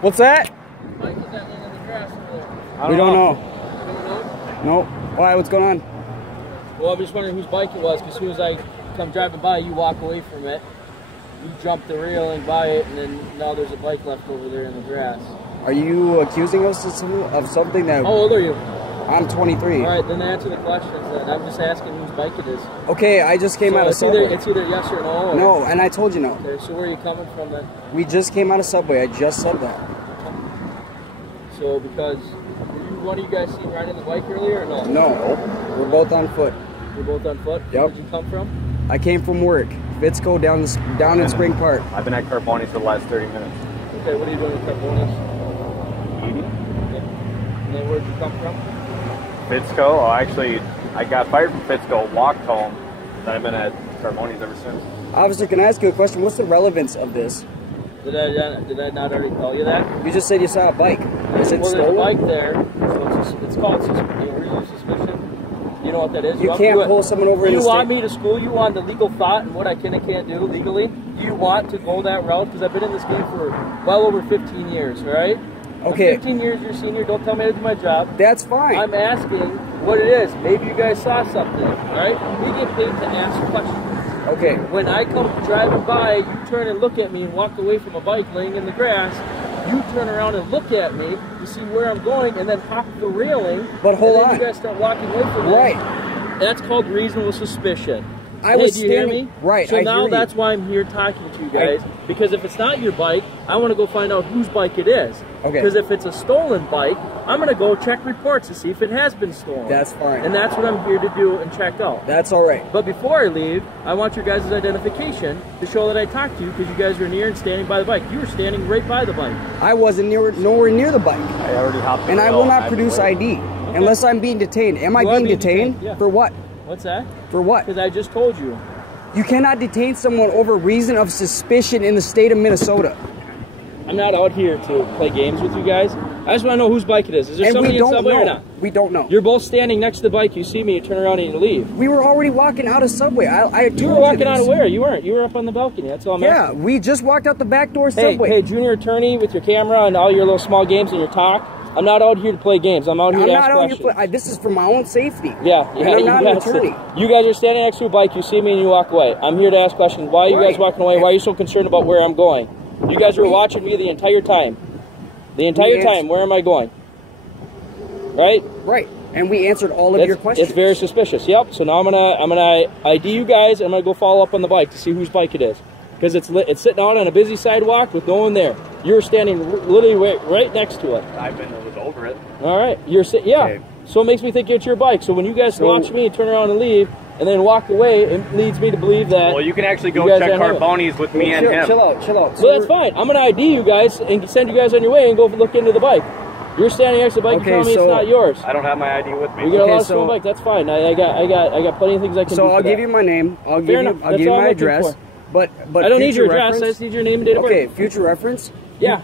What's that? Mike, is that laying in the grass over there? We don't know. You don't know? No. Why? What's going on? Well, I'm just wondering whose bike it was, because as soon as I come driving by, you walk away from it. You jump the railing by it, and then now there's a bike left over there in the grass. Are you accusing us of something that... How old are you? I'm 23. All right, then answer the questions then. I'm just asking whose bike it is. Okay, I just came out of Subway. It's either yes or no. Or... No, and I told you no. Okay, so where are you coming from then? We just came out of Subway. I just said that. So because one of you guys seen riding the bike earlier or no? No, we're both on foot. You're both on foot? Yep. Where did you come from? I came from work. Fitzco down in Spring Park. I've been at Carboni's for the last 30 minutes. Okay, what are you doing at Carboni's? Eating. Okay. And then where did you come from? Fitzco. Oh, actually, I got fired from Fitzco, walked home, then I've been at Carboni's ever since. Officer, can I ask you a question? What's the relevance of this? Did I not already tell you that? You just said you saw a bike. Is it well, stolen? there's a bike there, so it's called reasonable suspicion. You know what that is? You can't pull someone over in the You want state. me to school you on the legal thought and what I can and can't do legally? Do you want to go that route? Because I've been in this game for well over 15 years, all right? Okay. I'm 15 years your senior. Don't tell me how to do my job. That's fine. I'm asking what it is. Maybe you guys saw something, all right? We get paid to ask questions. Okay. When I come driving by, you turn and look at me and walk away from a bike laying in the grass. You turn around and look at me to see where I'm going and then hop the railing. But hold and then on. You guys start walking away from me. Right. That's called reasonable suspicion. I was do you hear standing, me? right. So I now hear that's you. why I'm here talking to you guys. Because if it's not your bike, I want to go find out whose bike it is. Okay. Because if it's a stolen bike, I'm going to go check reports to see if it has been stolen. That's fine. And that's what I'm here to do and check out. That's all right. But before I leave, I want your guys' identification to show that I talked to you because you guys were near and standing by the bike. You were standing right by the bike. I wasn't nowhere near the bike. I already hopped the And I rail. will not produce ID unless I'm being detained. Am I being detained? Yeah. For what? What's that? For what? Because I just told you. You cannot detain someone over reason of suspicion in the state of Minnesota. I'm not out here to play games with you guys. I just want to know whose bike it is. Is there somebody in Subway or not? We don't know. You're both standing next to the bike. You see me, you turn around and you leave. We were already walking out of Subway. You were walking out of where? You weren't. You were up on the balcony. That's all I'm asking. Yeah, we just walked out the back door Subway. Hey, junior attorney with your camera and all your little small games and your talk. I'm not out here to play games. I'm out here to ask questions. This is for my own safety. Yeah, and I'm not an attorney. You guys are standing next to a bike. You see me and you walk away. I'm here to ask questions. Why are you guys walking away? Why are you so concerned about where I'm going? You guys were watching me the entire time. The entire time. Where am I going? Right? Right. And we answered all of your questions. It's very suspicious. Yep. So now I'm gonna ID you guys and I'm gonna go follow up on the bike to see whose bike it is. Because it's sitting out on a busy sidewalk with no one there. You're standing literally right next to it. I've been over it. All right. Yeah. Okay. So it makes me think it's your bike. So when you guys watch me turn around and leave and then walk away, it leads me to believe that. Well, you can actually go check Carboni's with me and him. Chill out. Well, that's fine. I'm gonna ID you guys and send you guys on your way and go look into the bike. You're standing next to the bike. Okay, and telling me it's not yours. I don't have my ID with me. We got a lot of stolen bike. That's fine. I got plenty of things I can do. So I'll give you my name. I'll give you my address. But I don't need your address. I just need your name and date of birth. Okay, future reference. Yeah.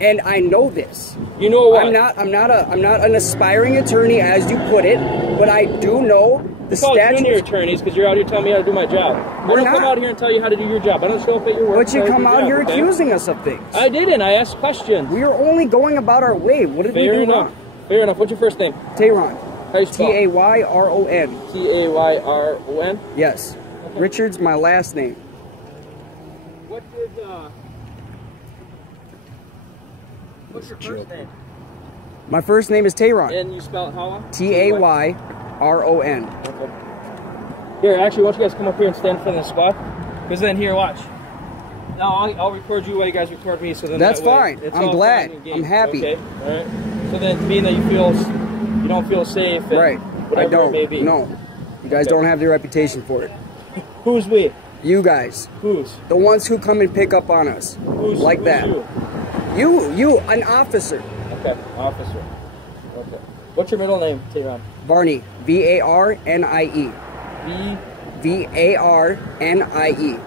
And I know this. You know what? I'm not an aspiring attorney, as you put it, but I do know the statute. Junior attorneys, because you're out here telling me how to do my job. I don't come out here and tell you how to do your job. I don't show up at your work. But you come out here accusing us of things. I didn't. I asked questions. We are only going about our way. What did we do wrong? Fair enough. What's your first name? Tayron. How you spell? Tayron. Tayron? Yes. Okay. Richard's my last name. What's your first name? My first name is Tayron. And you spell it how? Tayron. Okay. Here, actually, why don't you guys come up here and stand in front of the spot? Because then, here, watch. Now, I'll record you while you guys record me. So then that's fine. I'm glad. I'm happy. Okay. All right. So then, being that you don't feel safe. And right. Whatever I don't. It may be. No. You guys don't have the reputation for it. Who's we? You guys. Who's? The ones who come and pick up on us. Who's that. You, an officer. Okay, officer. Okay. What's your middle name, Tayron? Varnie. V-A-R-N-I-E. V-A-R-N-I-E.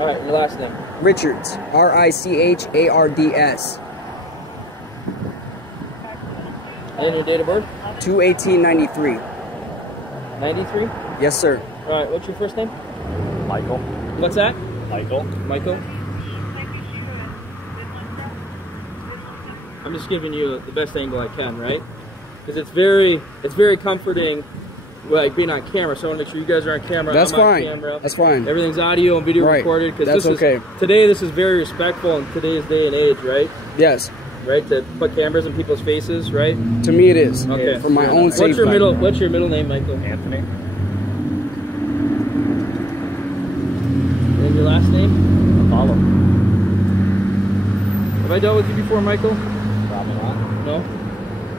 All right, your last name? Richards. R-I-C-H-A-R-D-S. And your date of birth? 2/18/93. 93? Yes, sir. All right, what's your first name? Michael. What's that? Michael. Michael? I'm just giving you the best angle I can, right? Because it's very comforting, like being on camera. So I want to make sure you guys are on camera. That's I'm fine. on camera. That's fine. Everything's audio and video recorded. That's okay. Today, this is very respectful in today's day and age, right? Yes. Right, to put cameras in people's faces, right? To me, it is. Okay. For my own safety. What's your middle name, Michael? Anthony. And your last name? Apollo. Have I dealt with you before, Michael? Probably not. No?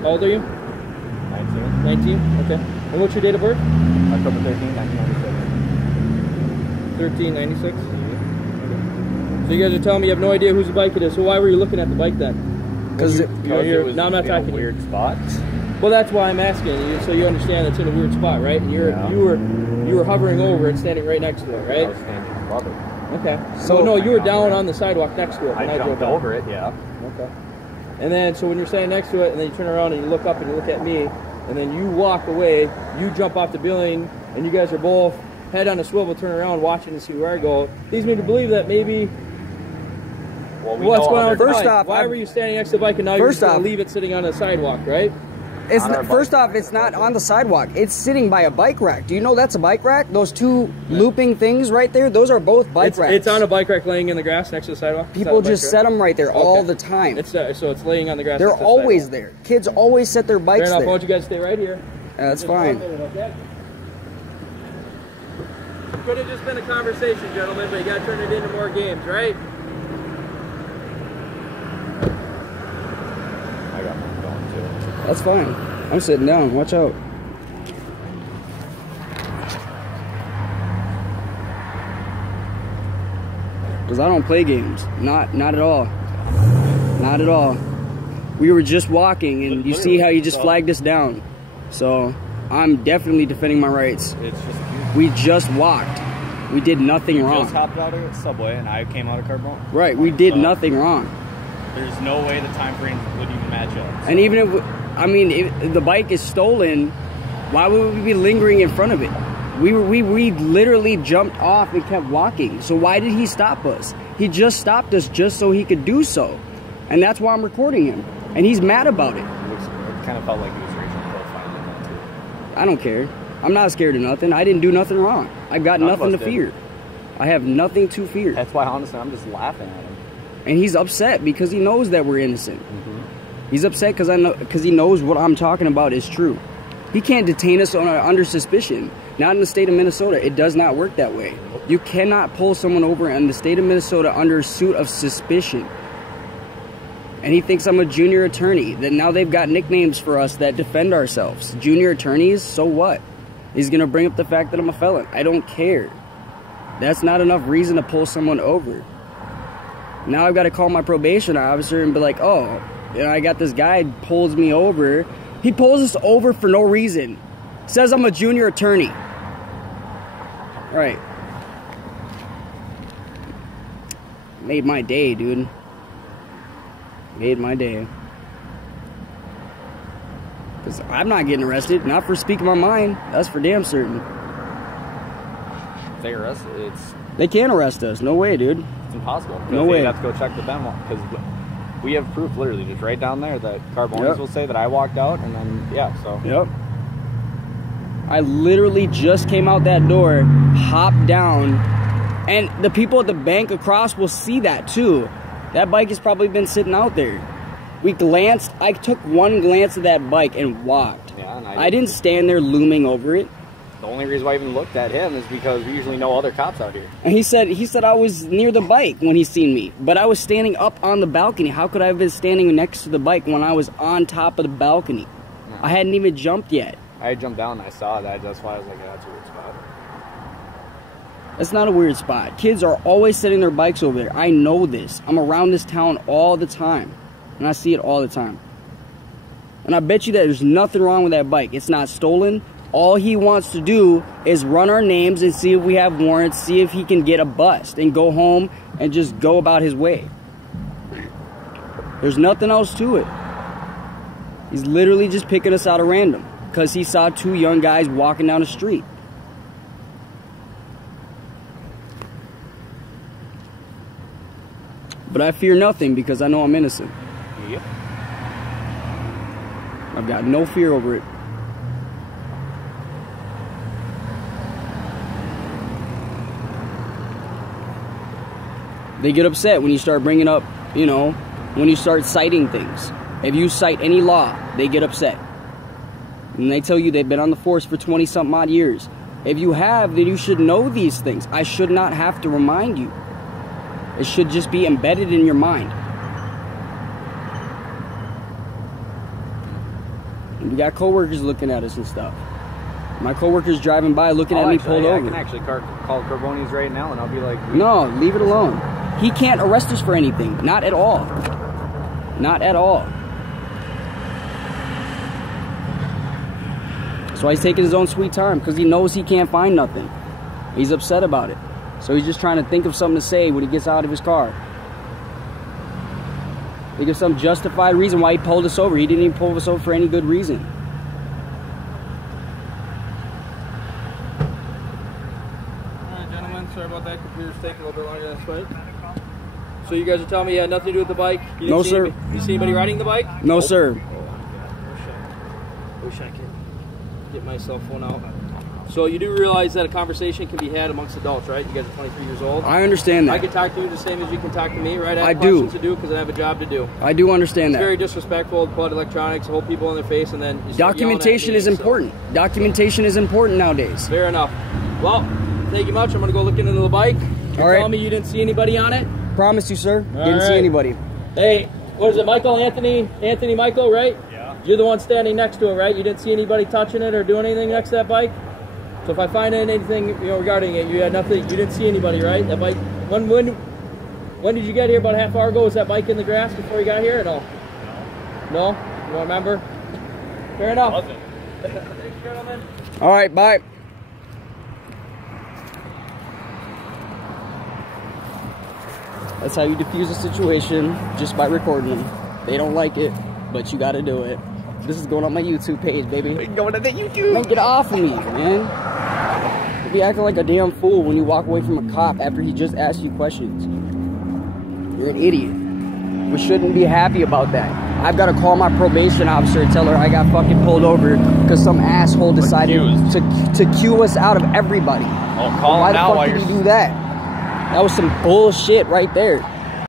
How old are you? 19. 19? Okay. And what's your date of birth? October 13, 1996. 1396? So you guys are telling me you have no idea whose bike it is. So why were you looking at the bike then? Because it was no, I'm not in talking a weird spot. Well, that's why I'm asking you, so you understand it's in a weird spot, right? And you were hovering over it, standing right next to it, right? I was standing above it. Okay. So no, you were down on the sidewalk next to it. I jumped over it, yeah. Okay. And then, so when you're standing next to it, and then you turn around and you look up and you look at me, and then you walk away, you jump off the building, and you guys are both head on a swivel, turn around, watching to see where I go. Leads me to believe that maybe. Well, What's going on with the First bike? off, why were you standing next to the bike and now you're just going to leave it sitting on the sidewalk, right? First off, it's not on the sidewalk. It's sitting by a bike rack. Do you know that's a bike rack? Those two looping things right there, those are both bike racks. It's on a bike rack laying in the grass next to the sidewalk? People just set them right there all the time. So it's laying on the grass. They're always there. Kids always set their bikes there. Fair enough. there. Why don't you guys stay right here? That's fine. Could have just been a conversation, gentlemen, but you got to turn it into more games, right? I got mine going too. That's fine. I'm sitting down. Watch out. Because I don't play games. Not at all. Not at all. We were just walking, and you see how you just flagged us down. So I'm definitely defending my rights. It's just We just walked. We did nothing wrong. just hopped out of the subway and I came out of Carbone. Right, we did nothing wrong. There's no way the time frame would even match up. So. And even if, I mean, if the bike is stolen, why would we be lingering in front of it? We literally jumped off and kept walking. So why did he stop us? He just stopped us just so he could do so. And that's why I'm recording him. And he's mad about it. It kind of felt like he was racial profiling too. I don't care. I'm not scared of nothing. I didn't do nothing wrong. I got nothing to fear. I have nothing to fear. That's why, honestly, I'm just laughing at him. And he's upset because he knows that we're innocent. He's upset because he knows what I'm talking about is true. He can't detain us under suspicion. Not in the state of Minnesota. It does not work that way. You cannot pull someone over in the state of Minnesota under suit of suspicion. And he thinks I'm a junior attorney. Then now they've got nicknames for us that defend ourselves. Junior attorneys, so what? He's going to bring up the fact that I'm a felon. I don't care. That's not enough reason to pull someone over. Now I've got to call my probation officer and be like, oh, you know, I got this guy pulls me over. He pulls us over for no reason. Says I'm a junior attorney. Right. Made my day, dude. Made my day. Because I'm not getting arrested. Not for speaking my mind. That's for damn certain. If they arrest, They can't arrest us. No way, dude. it's impossible. No way. They have to go check the memo. Because we have proof literally just right down there that Carbones will say that I walked out. And then, yeah, so. Yep. I literally just came out that door, hopped down, and the people at the bank across will see that too. That bike has probably been sitting out there. We glanced, I took one glance at that bike and walked. Yeah, and I didn't stand there looming over it. The only reason why I even looked at him is because we usually know other cops out here. And he said I was near the bike when he seen me, but I was standing up on the balcony. How could I have been standing next to the bike when I was on top of the balcony? No. I hadn't even jumped yet. I jumped down and I saw that. That's why I was like, yeah, that's a weird spot. That's not a weird spot. Kids are always setting their bikes over there. I know this. I'm around this town all the time. And I see it all the time. And I bet you that there's nothing wrong with that bike. It's not stolen. All he wants to do is run our names and see if we have warrants, see if he can get a bust, and go home and just go about his way. There's nothing else to it. He's literally just picking us out at random because he saw two young guys walking down the street. But I fear nothing because I know I'm innocent. Yep. I've got no fear over it. They get upset when you start bringing up, you know, when you start citing things. If you cite any law, they get upset. And they tell you they've been on the force for 20-something odd years. If you have, then you should know these things. I should not have to remind you. It should just be embedded in your mind. And we got coworkers looking at us and stuff. My coworkers driving by looking at me pulled over. I can actually call Carboni's right now and I'll be like... No, leave it alone. He can't arrest us for anything. Not at all. Not at all. That's why he's taking his own sweet time, because he knows he can't find nothing. He's upset about it. So he's just trying to think of something to say when he gets out of his car. Think of some justified reason why he pulled us over. He didn't even pull us over for any good reason. Alright, gentlemen, sorry about that. Computer's taking a little bit longer than expected. So you guys are telling me you had nothing to do with the bike? No, sir. You see anybody riding the bike? No, sir. Wish I could get my cell phone out. So you do realize that a conversation can be had amongst adults, right? You guys are 23 years old. I understand that. I can talk to you the same as you can talk to me, right? I have do. questions to do because I have a job to do. I do understand It's that. very disrespectful to put electronics, hold people in their face, and then you start Documentation yelling at me, is important. Documentation is important nowadays. Fair enough. Well, thank you much. I'm going to go look into the bike. You're telling me you didn't see anybody on it? Promise you, sir. Didn't right. see anybody. Hey, what is it, Michael, Anthony Michael, right? Yeah. You're the one standing next to it, right? You didn't see anybody touching it or doing anything next to that bike? So if I find anything, you know, regarding it, you had nothing, you didn't see anybody, right? That bike, when did you get here? About a half hour ago? Was that bike in the grass before you got here or no? No? You don't remember? Fair enough. Thanks, gentlemen. All right, bye. That's how you diffuse a situation, just by recording them. They don't like it, but you gotta do it. This is going on my YouTube page, baby. Going to the YouTube. Man, get off of me, man. You be acting like a damn fool when you walk away from a cop after he just asked you questions. You're an idiot. We shouldn't be happy about that. I've got to call my probation officer and tell her I got fucking pulled over because some asshole decided to cue us out of everybody. Oh, call him now. Why the fuck did he do that? That was some bullshit right there.